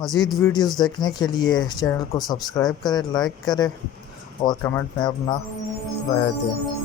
मज़ीद वीडियोस देखने के लिए चैनल को सब्सक्राइब करें, लाइक करें और कमेंट में अपना राय दें।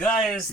Guys,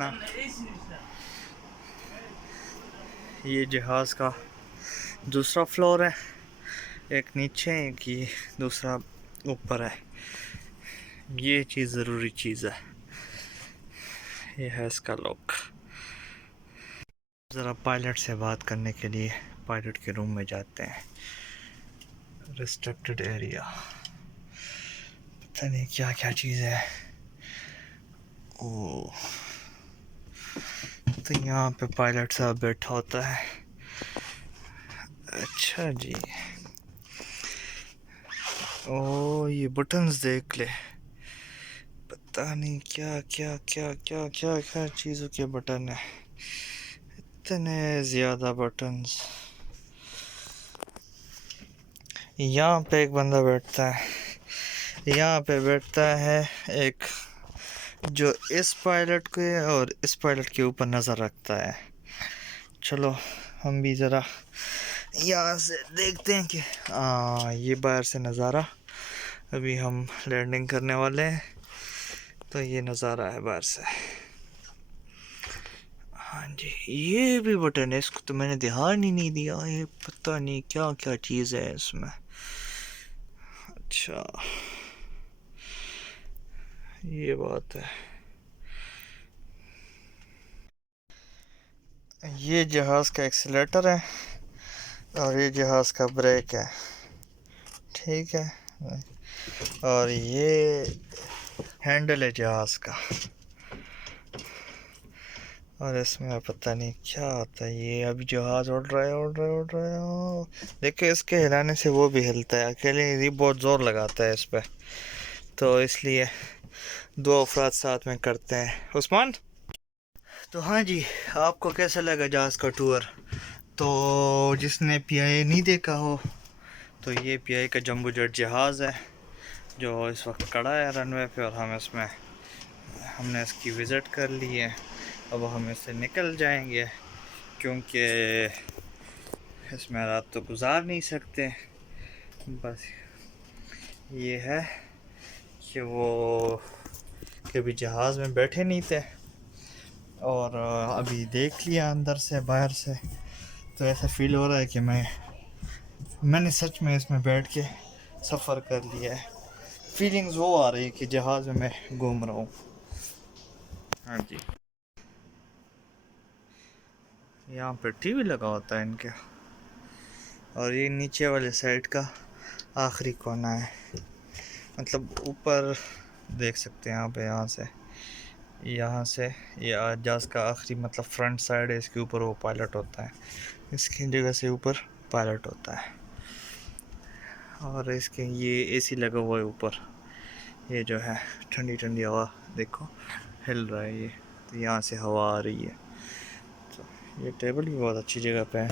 ना। ये जहाज़ का दूसरा फ्लोर है, एक नीचे है, एक ये दूसरा ऊपर है। ये चीज़ ज़रूरी चीज़ है, ये है इसका लुक। ज़रा पायलट से बात करने के लिए पायलट के रूम में जाते हैं। रिस्ट्रिक्टेड एरिया, पता नहीं क्या क्या चीज़ है। ओ, तो यहाँ पे पायलट साहब बैठा होता है। अच्छा जी, ओ ये बटन्स देख ले, पता नहीं क्या क्या क्या क्या क्या क्या चीज़ों के बटन है, इतने ज़्यादा बटन्स। यहाँ पे एक बंदा बैठता है, यहाँ पे बैठता है एक जो इस पायलट के और इस पायलट के ऊपर नज़र रखता है। चलो हम भी ज़रा यहाँ से देखते हैं कि ये बाहर से नज़ारा, अभी हम लैंडिंग करने वाले हैं तो ये नज़ारा है बाहर से। हाँ जी ये भी बटन है, इसको तो मैंने ध्यान ही नहीं दिया, ये पता नहीं क्या क्या चीज़ है इसमें। अच्छा ये बात है। ये जहाज़ का एक्सीलेटर है और ये जहाज़ का ब्रेक है, ठीक है। और ये हैंडल है जहाज़ का, और इसमें पता नहीं क्या होता है। ये अभी जहाज़ उड़ रहा है, उड़ रहा है, उड़ रहा है। देखिए इसके हिलाने से वो भी हिलता है, अकेले ही बहुत ज़ोर लगाता है इस पर, तो इसलिए दो अफराद साथ में करते हैं। उस्मान, तो हाँ जी, आपको कैसा लगा जहाज़ का टूर? तो जिसने पीआईए नहीं देखा हो तो ये पीआईए का जंबो जेट जहाज़ है जो इस वक्त खड़ा है रनवे पे, और हमने इसकी विज़िट कर ली है। अब हम इससे निकल जाएंगे क्योंकि इसमें रात तो गुजार नहीं सकते। बस ये है कि वो कभी जहाज़ में बैठे नहीं थे और अभी देख लिया अंदर से बाहर से, तो ऐसा फील हो रहा है कि मैंने सच में इसमें बैठ के सफ़र कर लिया है। फीलिंग्स वो आ रही है कि जहाज़ में मैं घूम रहा हूँ। हाँ जी, यहाँ पे टीवी लगा होता है इनके, और ये नीचे वाले साइड का आखिरी कोना है, मतलब ऊपर देख सकते हैं आप, यहाँ से ये जहाज़ का आखिरी मतलब फ्रंट साइड है, इसके ऊपर वो पायलट होता है, इसकी जगह से ऊपर पायलट होता है। और इसके ये एसी लगा हुआ है ऊपर, ये जो है ठंडी ठंडी हवा देखो हिल रहा है ये, तो यहाँ से हवा आ रही है। तो ये टेबल भी बहुत अच्छी जगह पे है,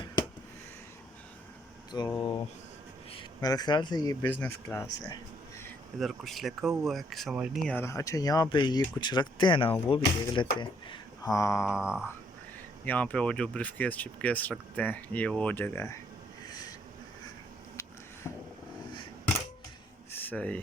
तो मेरे ख्याल से ये बिज़नेस क्लास है। इधर कुछ लिखा हुआ है कि समझ नहीं आ रहा। अच्छा यहाँ पे ये कुछ रखते हैं ना, वो भी देख लेते हैं। हाँ यहाँ पे वो जो ब्रीफकेस चिपकेस रखते हैं, ये वो जगह है। सही।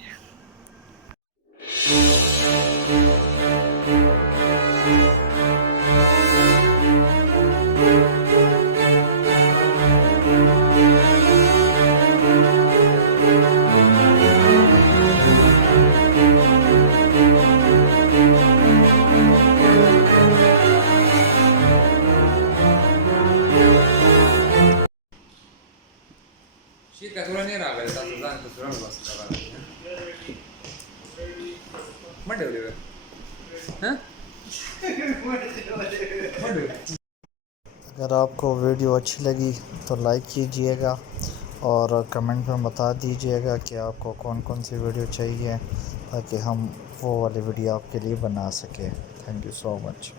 Circa sulla nera avere tanto tanto però non basta trovare. Ma devo dire? Eh? अगर आपको वीडियो अच्छी लगी तो लाइक कीजिएगा और कमेंट में बता दीजिएगा कि आपको कौन कौन सी वीडियो चाहिए, ताकि हम वो वाली वीडियो आपके लिए बना सकें। Thank you so much.